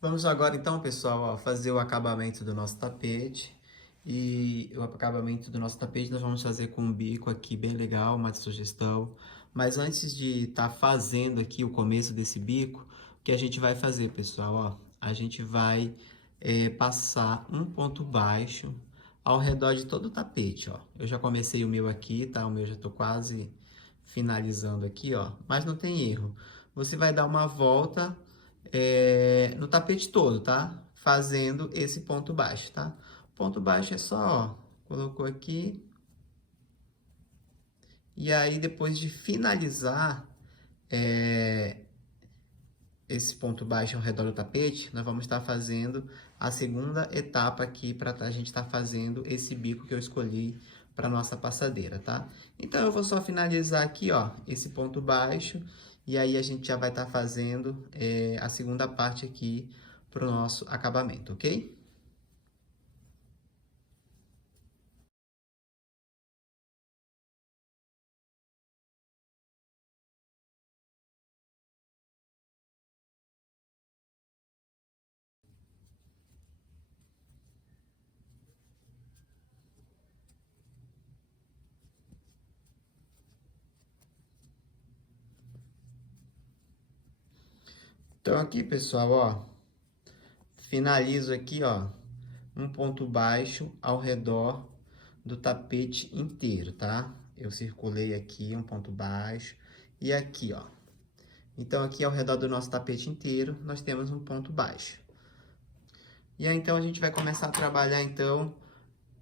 Vamos agora então, pessoal, ó, fazer o acabamento do nosso tapete. E o acabamento do nosso tapete nós vamos fazer com um bico aqui bem legal, uma sugestão. Mas antes de estar fazendo aqui o começo desse bico, o que a gente vai fazer, pessoal, ó, a gente vai passar um ponto baixo ao redor de todo o tapete, ó. Eu já comecei o meu aqui, tá? O meu já tô quase finalizando aqui, ó. Mas não tem erro. Você vai dar uma volta no tapete todo, tá? Fazendo esse ponto baixo, tá? Ponto baixo é só, ó, colocou aqui. E aí, depois de finalizar esse ponto baixo ao redor do tapete, nós vamos estar fazendo a segunda etapa aqui para a gente estar fazendo esse bico que eu escolhi para nossa passadeira, tá? Então, eu vou só finalizar aqui, ó, esse ponto baixo, e aí a gente já vai estar fazendo a segunda parte aqui para o nosso acabamento, ok? Então, aqui, pessoal, ó, finalizo aqui, ó, um ponto baixo ao redor do tapete inteiro, tá? Eu circulei aqui um ponto baixo e aqui, ó. Então, aqui ao redor do nosso tapete inteiro, nós temos um ponto baixo. E aí, então, a gente vai começar a trabalhar, então,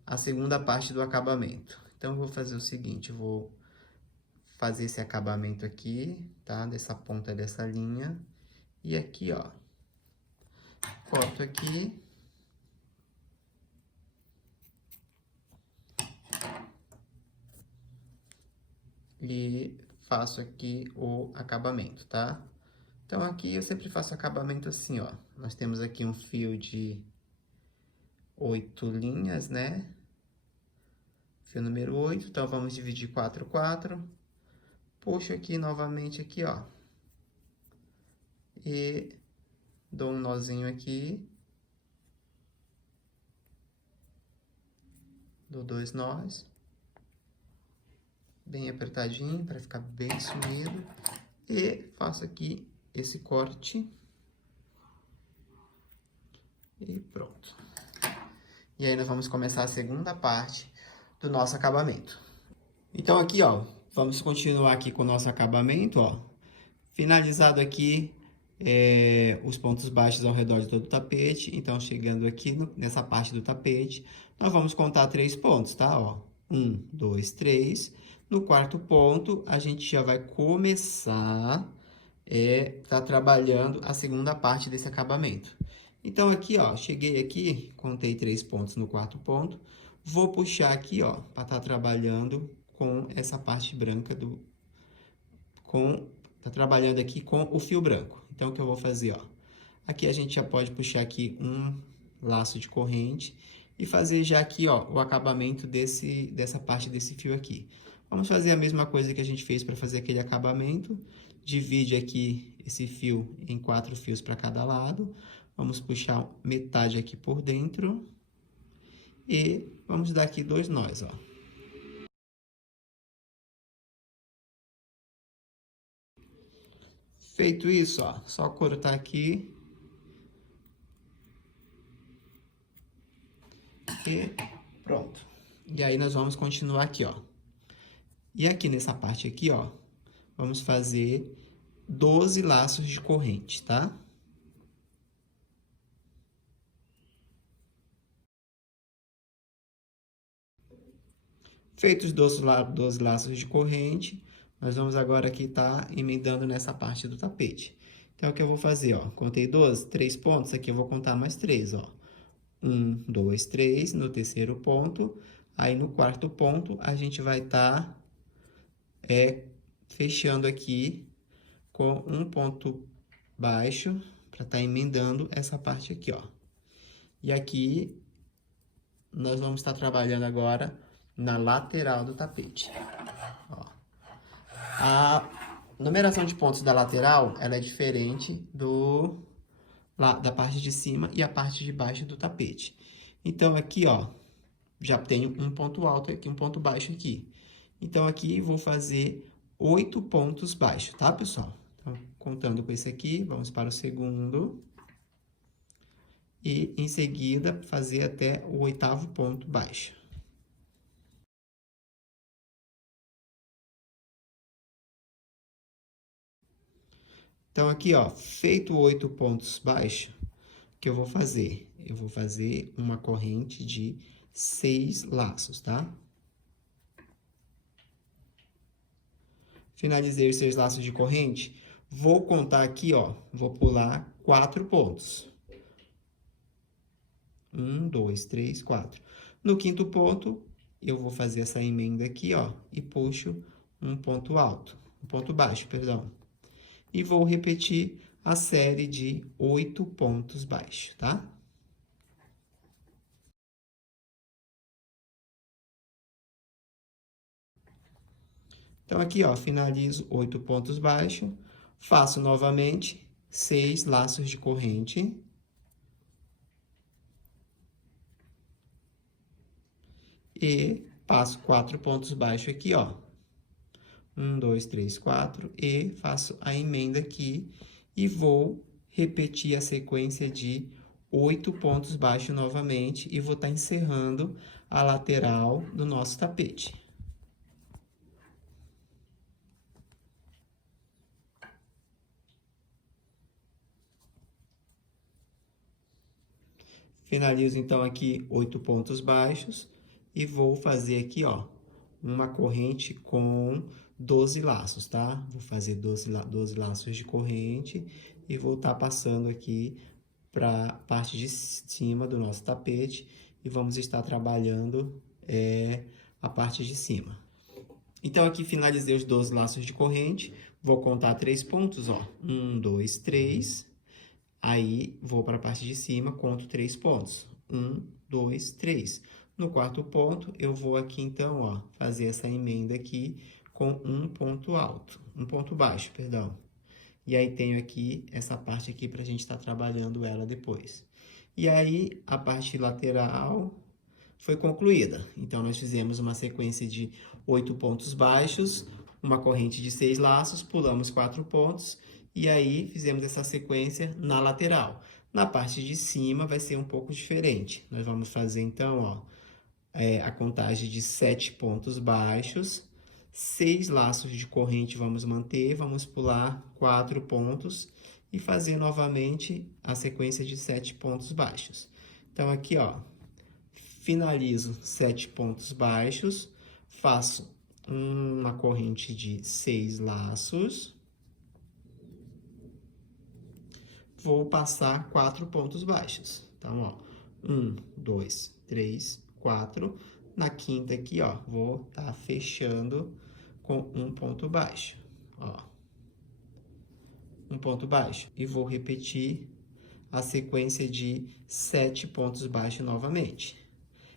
a segunda parte do acabamento. Então, eu vou fazer o seguinte, eu vou fazer esse acabamento aqui, tá? Dessa ponta dessa linha. E aqui, ó, corto aqui. E faço aqui o acabamento, tá? Então, aqui eu sempre faço acabamento assim, ó. Nós temos aqui um fio de 8 linhas, né? Fio número 8, então vamos dividir 4, 4. Puxo aqui novamente aqui, ó. E dou um nozinho aqui. Dou 2 nós. Bem apertadinho, para ficar bem sumido. E faço aqui esse corte. E pronto. E aí, nós vamos começar a segunda parte do nosso acabamento. Então, aqui, ó, vamos continuar aqui com o nosso acabamento, ó. Finalizado aqui os pontos baixos ao redor de todo o tapete. Então, chegando aqui nessa parte do tapete, nós vamos contar 3 pontos, tá? Ó, 1, 2, 3. No quarto ponto, a gente já vai começar tá trabalhando a segunda parte desse acabamento. Então, aqui, ó, cheguei aqui, contei 3 pontos no quarto ponto. Vou puxar aqui, ó, para estar trabalhando com essa parte branca tá trabalhando aqui com o fio branco. Então, o que eu vou fazer, ó? Aqui a gente já pode puxar aqui um laço de corrente e fazer já aqui, ó, o acabamento dessa parte desse fio aqui. Vamos fazer a mesma coisa que a gente fez para fazer aquele acabamento. Divide aqui esse fio em 4 fios para cada lado. Vamos puxar metade aqui por dentro e vamos dar aqui 2 nós, ó. Feito isso, ó, só cortar aqui e pronto. E aí, nós vamos continuar aqui, ó. E aqui nessa parte aqui, ó, vamos fazer 12 laços de corrente, tá? Feitos 12 laços de corrente, nós vamos agora aqui tá emendando nessa parte do tapete. Então, o que eu vou fazer, ó, contei 12, 3 pontos, aqui eu vou contar mais 3, ó. 1, 2, 3, no terceiro ponto. Aí, no quarto ponto, a gente vai estar fechando aqui com um ponto baixo, para estar emendando essa parte aqui, ó. E aqui, nós vamos estar trabalhando agora na lateral do tapete. Ó. A numeração de pontos da lateral, ela é diferente lá da parte de cima e a parte de baixo do tapete. Então, aqui, ó, já tenho um ponto alto aqui, um ponto baixo aqui. Então, aqui vou fazer 8 pontos baixos, tá, pessoal? Então, contando com esse aqui, vamos para o segundo. E, em seguida, fazer até o 8º ponto baixo. Então, aqui, ó, feito 8 pontos baixos, o que eu vou fazer? Eu vou fazer uma corrente de 6 laços, tá? Finalizei os 6 laços de corrente, vou contar aqui, ó, vou pular 4 pontos. 1, 2, 3, 4. No 5º ponto, eu vou fazer essa emenda aqui, ó, e puxo um ponto alto, um ponto baixo, perdão. E vou repetir a série de 8 pontos baixos, tá? Então, aqui, ó, finalizo 8 pontos baixos, faço novamente 6 laços de corrente. E passo 4 pontos baixos aqui, ó. 1, 2, 3, 4. E faço a emenda aqui e vou repetir a sequência de 8 pontos baixos novamente e vou estar encerrando a lateral do nosso tapete. Finalizo, então, aqui 8 pontos baixos e vou fazer aqui, ó, uma corrente com 12 laços, tá? Vou fazer 12 laços de corrente e vou estar passando aqui para a parte de cima do nosso tapete e vamos estar trabalhando a parte de cima. Então, aqui finalizei os 12 laços de corrente, vou contar 3 pontos, ó. 1, 2, 3. Aí, vou para a parte de cima, conto 3 pontos. 1, 2, 3. No 4º ponto, eu vou aqui, então, ó, fazer essa emenda aqui com um ponto alto, um ponto baixo, perdão. E aí, tenho aqui essa parte aqui para a gente estar trabalhando ela depois. E aí, a parte lateral foi concluída. Então, nós fizemos uma sequência de 8 pontos baixos, uma corrente de 6 laços, pulamos 4 pontos, e aí fizemos essa sequência na lateral. Na parte de cima vai ser um pouco diferente. Nós vamos fazer, então, ó, a contagem de 7 pontos baixos, 6 laços de corrente vamos manter, vamos pular 4 pontos e fazer novamente a sequência de 7 pontos baixos. Então, aqui, ó, finalizo 7 pontos baixos, faço uma corrente de 6 laços, vou passar 4 pontos baixos. Então, ó, 1, 2, 3, 4. Na quinta aqui, ó, vou estar fechando com um ponto baixo, ó. Um ponto baixo. E vou repetir a sequência de 7 pontos baixos novamente.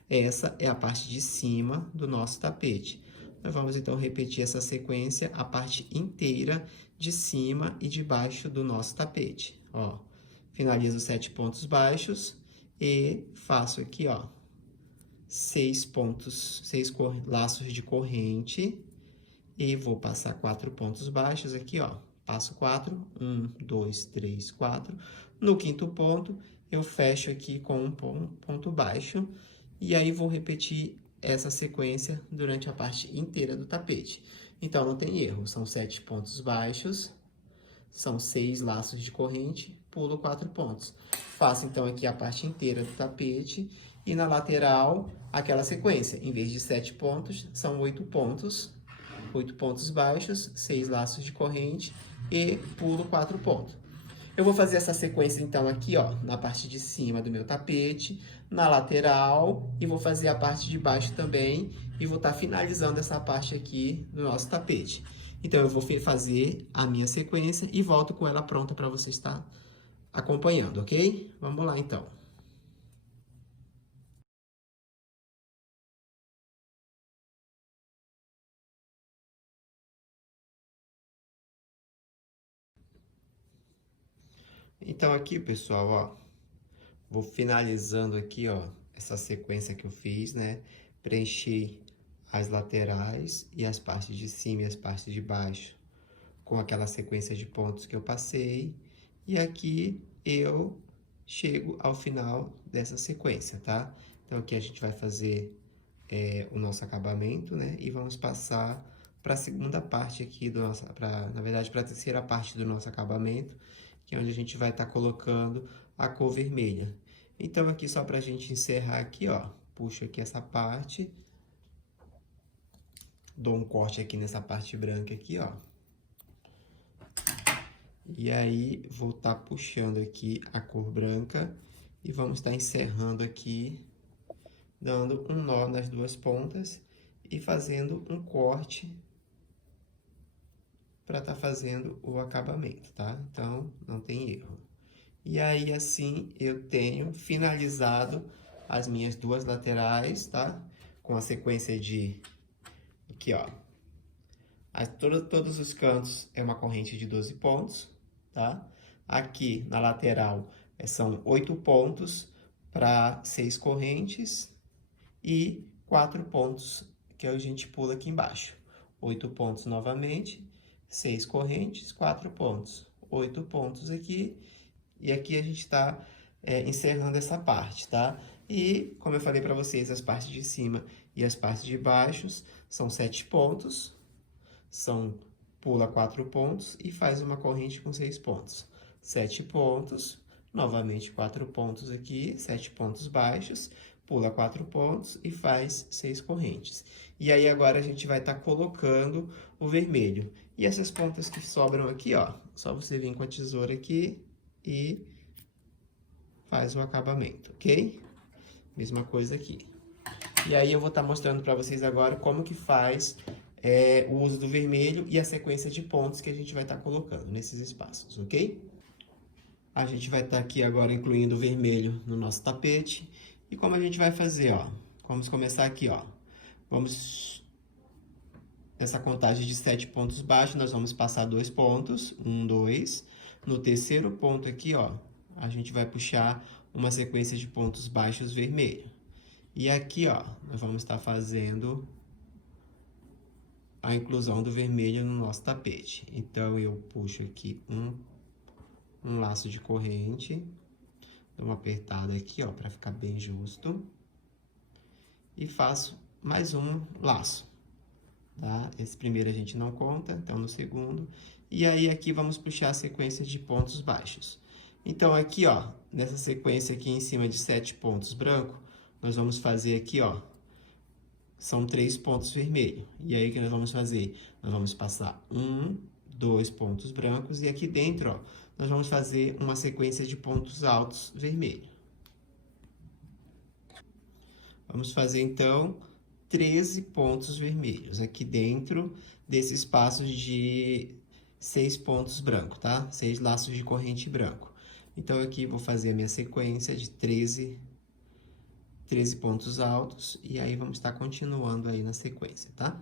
Essa é a parte de cima do nosso tapete. Nós vamos, então, repetir essa sequência, a parte inteira de cima e de baixo do nosso tapete. Ó, finalizo 7 pontos baixos e faço aqui, ó, 6 pontos, 6 laços de corrente e vou passar 4 pontos baixos aqui, ó. Passo 4, 1, 2, 3, 4. No 5º ponto, eu fecho aqui com um ponto baixo e aí vou repetir essa sequência durante a parte inteira do tapete. Então, não tem erro, são 7 pontos baixos, são 6 laços de corrente, pulo 4 pontos. Faço, então, aqui a parte inteira do tapete e na lateral, aquela sequência. Em vez de 7 pontos, são 8 pontos. 8 pontos baixos, 6 laços de corrente e pulo 4 pontos. Eu vou fazer essa sequência, então, aqui, ó, na parte de cima do meu tapete, na lateral, e vou fazer a parte de baixo também, e vou estar finalizando essa parte aqui do nosso tapete. Então, eu vou fazer a minha sequência e volto com ela pronta para você estar acompanhando, ok? Vamos lá, então. Então aqui, pessoal, ó, vou finalizando aqui, ó, essa sequência que eu fiz, né? Preenchi as laterais e as partes de cima e as partes de baixo com aquela sequência de pontos que eu passei. E aqui eu chego ao final dessa sequência, tá? Então aqui a gente vai fazer o nosso acabamento, né? E vamos passar para a segunda parte aqui do nosso, na verdade, para a terceira parte do nosso acabamento, que é onde a gente vai estar colocando a cor vermelha. Então aqui só para a gente encerrar aqui, ó, puxo aqui essa parte, dou um corte aqui nessa parte branca aqui, ó. E aí, vou estar puxando aqui a cor branca e vamos estar encerrando aqui, dando um nó nas duas pontas e fazendo um corte para estar fazendo o acabamento, tá? Então, não tem erro. E aí, assim, eu tenho finalizado as minhas duas laterais, tá? Com a sequência de... Aqui, ó. Todos os cantos é uma corrente de 12 pontos, tá? Aqui na lateral são 8 pontos para 6 correntes e 4 pontos que a gente pula aqui embaixo. 8 pontos novamente, 6 correntes, 4 pontos. 8 pontos aqui e aqui a gente está encerrando essa parte, tá? E, como eu falei para vocês, as partes de cima e as partes de baixo são 7 pontos, pula 4 pontos e faz uma corrente com 6 pontos. 7 pontos, novamente 4 pontos aqui, 7 pontos baixos, pula 4 pontos e faz 6 correntes. E aí agora a gente vai estar colocando o vermelho. E essas pontas que sobram aqui, ó, só você vir com a tesoura aqui e faz o acabamento, ok? Mesma coisa aqui. E aí eu vou estar mostrando para vocês agora como que faz o uso do vermelho e a sequência de pontos que a gente vai estar colocando nesses espaços, ok? A gente vai estar aqui agora incluindo o vermelho no nosso tapete. E como a gente vai fazer, ó? Vamos começar aqui, ó. Vamos... Nessa contagem de 7 pontos baixos, nós vamos passar 2 pontos. 1, 2. No terceiro ponto aqui, ó, a gente vai puxar uma sequência de pontos baixos vermelho. E aqui, ó, nós vamos estar fazendo a inclusão do vermelho no nosso tapete. Então, eu puxo aqui um laço de corrente, dou uma apertada aqui, ó, para ficar bem justo. E faço mais um laço, tá? Esse primeiro a gente não conta, então no segundo. E aí, aqui vamos puxar a sequência de pontos baixos. Então, aqui, ó, nessa sequência aqui em cima de 7 pontos branco, nós vamos fazer aqui, ó, são 3 pontos vermelhos. E aí, o que nós vamos fazer? Nós vamos passar 1, 2 pontos brancos. E aqui dentro, ó, nós vamos fazer uma sequência de pontos altos vermelhos. Vamos fazer, então, 13 pontos vermelhos aqui dentro desse espaço de 6 pontos brancos, tá? 6 laços de corrente branco. Então, aqui vou fazer a minha sequência de 13 pontos altos, e aí vamos estar continuando aí na sequência, tá?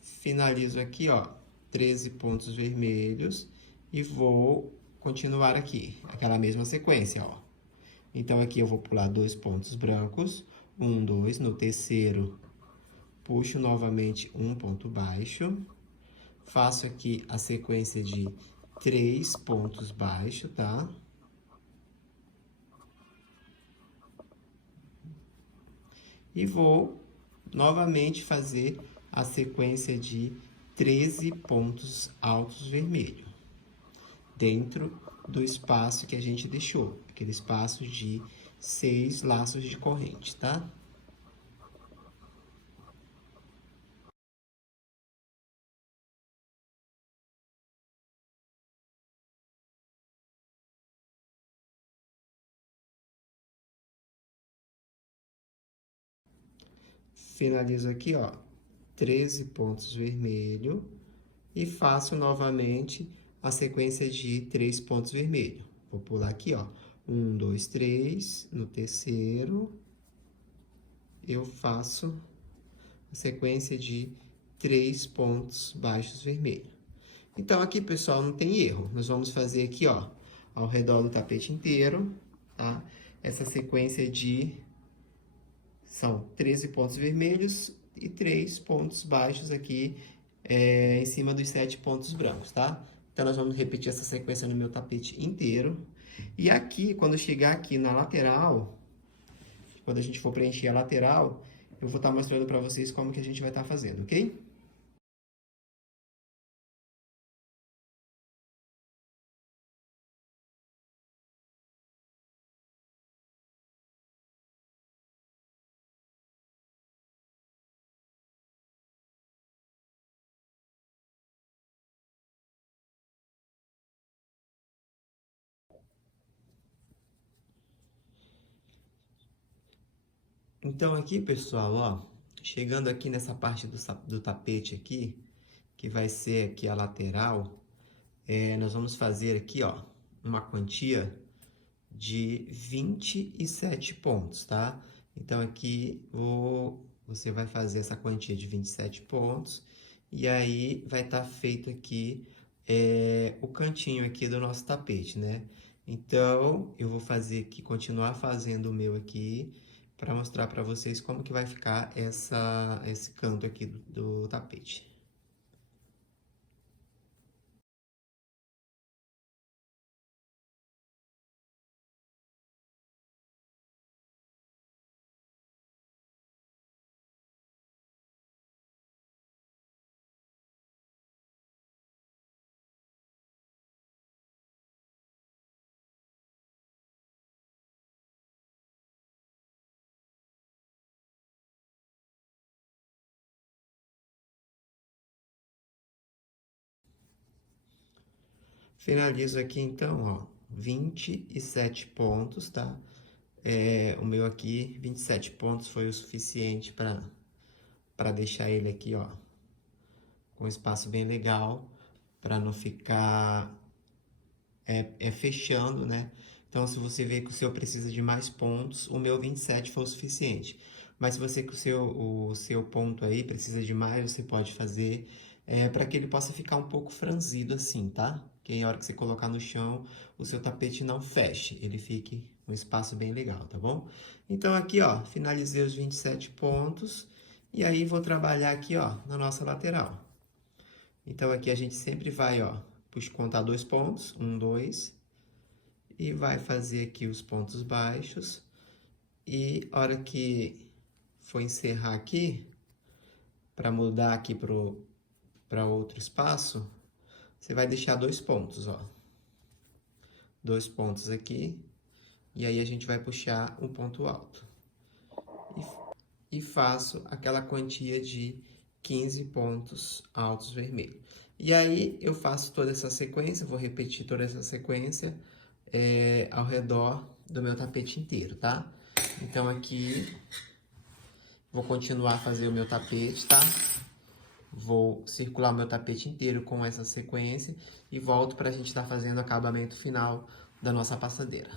Finalizo aqui, ó, 13 pontos vermelhos e vou continuar aqui, aquela mesma sequência, ó. Então, aqui eu vou pular 2 pontos brancos, 1, 2, no terceiro, puxo novamente um ponto baixo, faço aqui a sequência de 3 pontos baixos, tá? E vou novamente fazer a sequência de 13 pontos altos vermelhos, dentro do espaço que a gente deixou, aquele espaço de 6 laços de corrente, tá? Finalizo aqui, ó, 13 pontos vermelhos e faço novamente a sequência de 3 pontos vermelhos. Vou pular aqui, ó. 1, 2, 3. No terceiro, eu faço a sequência de 3 pontos baixos vermelhos. Então, aqui, pessoal, não tem erro. Nós vamos fazer aqui, ó, ao redor do tapete inteiro, tá? Essa sequência de... São 13 pontos vermelhos e 3 pontos baixos aqui em cima dos 7 pontos brancos, tá? Então, nós vamos repetir essa sequência no meu tapete inteiro. E aqui, quando chegar aqui na lateral, quando a gente for preencher a lateral, eu vou estar mostrando para vocês como que a gente vai estar fazendo, ok? Então, aqui, pessoal, ó, chegando aqui nessa parte do tapete aqui, que vai ser aqui a lateral, nós vamos fazer aqui, ó, uma quantia de 27 pontos, tá? Então, aqui você vai fazer essa quantia de 27 pontos e aí vai estar feito aqui o cantinho aqui do nosso tapete, né? Então, eu vou fazer aqui, continuar fazendo o meu aqui para mostrar para vocês como que vai ficar esse canto aqui do tapete. Finalizo aqui então, ó, 27 pontos, tá? O meu aqui, 27 pontos foi o suficiente para deixar ele aqui, ó, com um espaço bem legal, para não ficar fechando, né? Então, se você vê que o seu precisa de mais pontos, o meu 27 foi o suficiente. Mas se você que o seu ponto aí precisa de mais, você pode fazer para que ele possa ficar um pouco franzido assim, tá? Que na hora que você colocar no chão, o seu tapete não feche, ele fique um espaço bem legal, tá bom? Então, aqui, ó, finalizei os 27 pontos. E aí, vou trabalhar aqui, ó, na nossa lateral. Então, aqui a gente sempre vai, ó, contar 2 pontos, 1, 2, e vai fazer aqui os pontos baixos. E a hora que for encerrar aqui, para mudar aqui para outro espaço, você vai deixar 2 pontos, ó. 2 pontos aqui, e aí a gente vai puxar um ponto alto. E faço aquela quantia de 15 pontos altos vermelhos. E aí eu faço toda essa sequência, vou repetir toda essa sequência ao redor do meu tapete inteiro, tá? Então aqui vou continuar a fazer o meu tapete, tá? Vou circular o meu tapete inteiro com essa sequência e volto para a gente estar fazendo o acabamento final da nossa passadeira.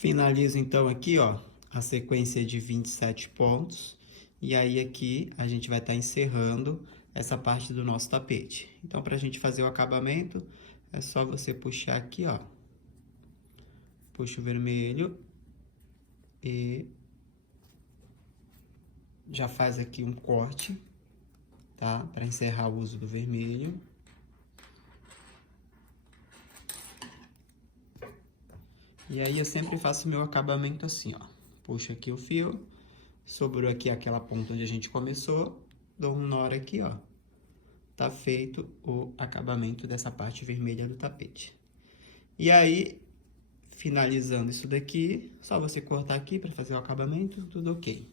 Finalizo então aqui, ó, a sequência de 27 pontos. E aí aqui a gente vai estar encerrando essa parte do nosso tapete. Então, para a gente fazer o acabamento, é só você puxar aqui, ó. Puxa o vermelho e já faz aqui um corte, tá? Para encerrar o uso do vermelho. E aí eu sempre faço meu acabamento assim, ó. Puxo aqui o fio, sobrou aqui aquela ponta onde a gente começou, dou um nó aqui, ó. Tá feito o acabamento dessa parte vermelha do tapete. E aí, finalizando isso daqui, só você cortar aqui para fazer o acabamento, tudo ok.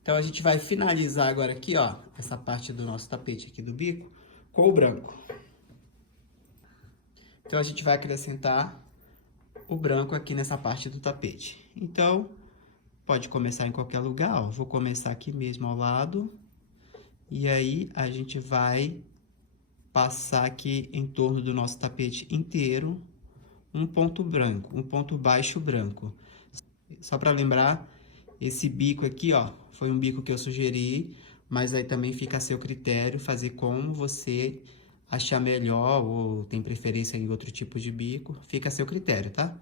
Então, a gente vai finalizar agora aqui, ó, essa parte do nosso tapete aqui do bico, com o branco. Então, a gente vai acrescentar o branco aqui nessa parte do tapete. Então, pode começar em qualquer lugar, ó. Vou começar aqui mesmo ao lado. E aí, a gente vai passar aqui em torno do nosso tapete inteiro um ponto branco, um ponto baixo branco. Só para lembrar, esse bico aqui, ó, foi um bico que eu sugeri, mas aí também fica a seu critério fazer como você achar melhor ou tem preferência em outro tipo de bico, fica a seu critério, tá?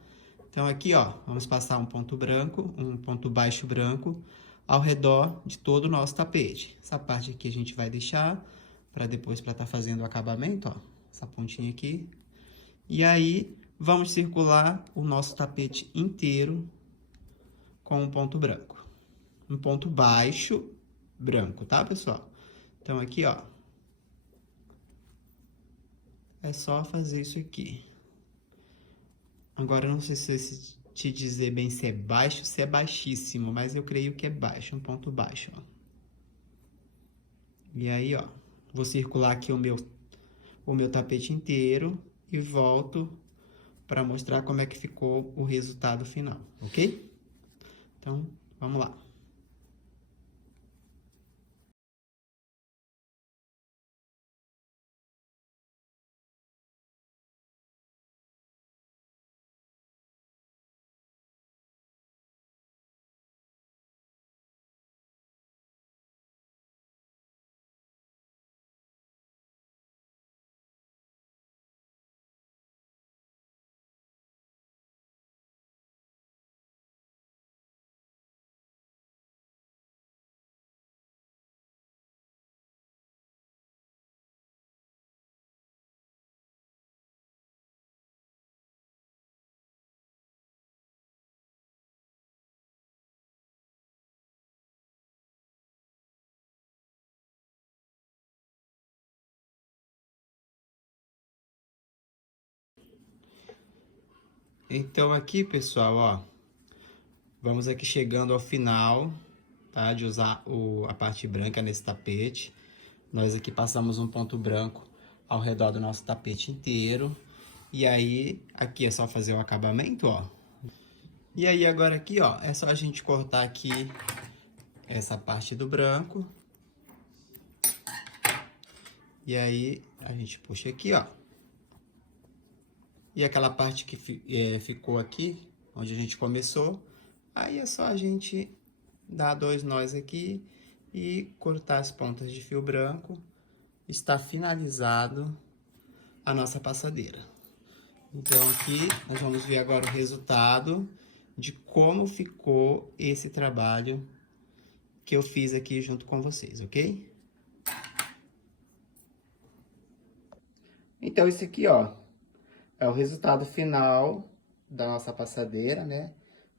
Então aqui, ó, vamos passar um ponto branco, um ponto baixo branco ao redor de todo o nosso tapete. Essa parte aqui a gente vai deixar para depois para estar fazendo o acabamento, ó, essa pontinha aqui. E aí, vamos circular o nosso tapete inteiro com um ponto branco. Um ponto baixo branco, tá, pessoal? Então, aqui, ó. É só fazer isso aqui. Agora, eu não sei se te dizer bem se é baixo ou se é baixíssimo, mas eu creio que é baixo, um ponto baixo, ó. E aí, ó, vou circular aqui o meu tapete inteiro e volto para mostrar como é que ficou o resultado final, ok? Então, vamos lá. Então, aqui, pessoal, ó, vamos aqui chegando ao final, tá? De usar a parte branca nesse tapete. Nós aqui passamos um ponto branco ao redor do nosso tapete inteiro. E aí, aqui é só fazer o acabamento, ó. E aí, agora aqui, ó, é só a gente cortar aqui essa parte do branco. E aí, a gente puxa aqui, ó. E aquela parte que ficou aqui, onde a gente começou, aí é só a gente dar 2 nós aqui e cortar as pontas de fio branco. Está finalizado a nossa passadeira. Então, aqui nós vamos ver agora o resultado de como ficou esse trabalho que eu fiz aqui junto com vocês, ok? Então, esse aqui, ó, é o resultado final da nossa passadeira, né?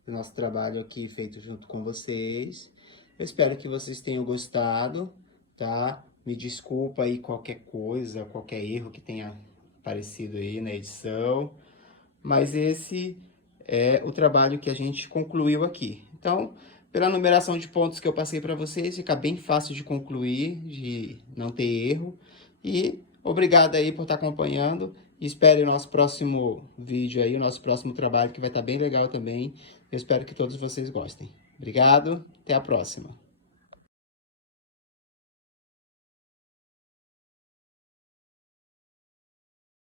Do nosso trabalho aqui feito junto com vocês. Eu espero que vocês tenham gostado, tá? Me desculpa aí qualquer coisa, qualquer erro que tenha aparecido aí na edição. Mas esse é o trabalho que a gente concluiu aqui. Então, pela numeração de pontos que eu passei para vocês, fica bem fácil de concluir, de não ter erro. E obrigado aí por estar acompanhando. Espere o nosso próximo vídeo aí, o nosso próximo trabalho, que vai estar bem legal também. Eu espero que todos vocês gostem. Obrigado, até a próxima.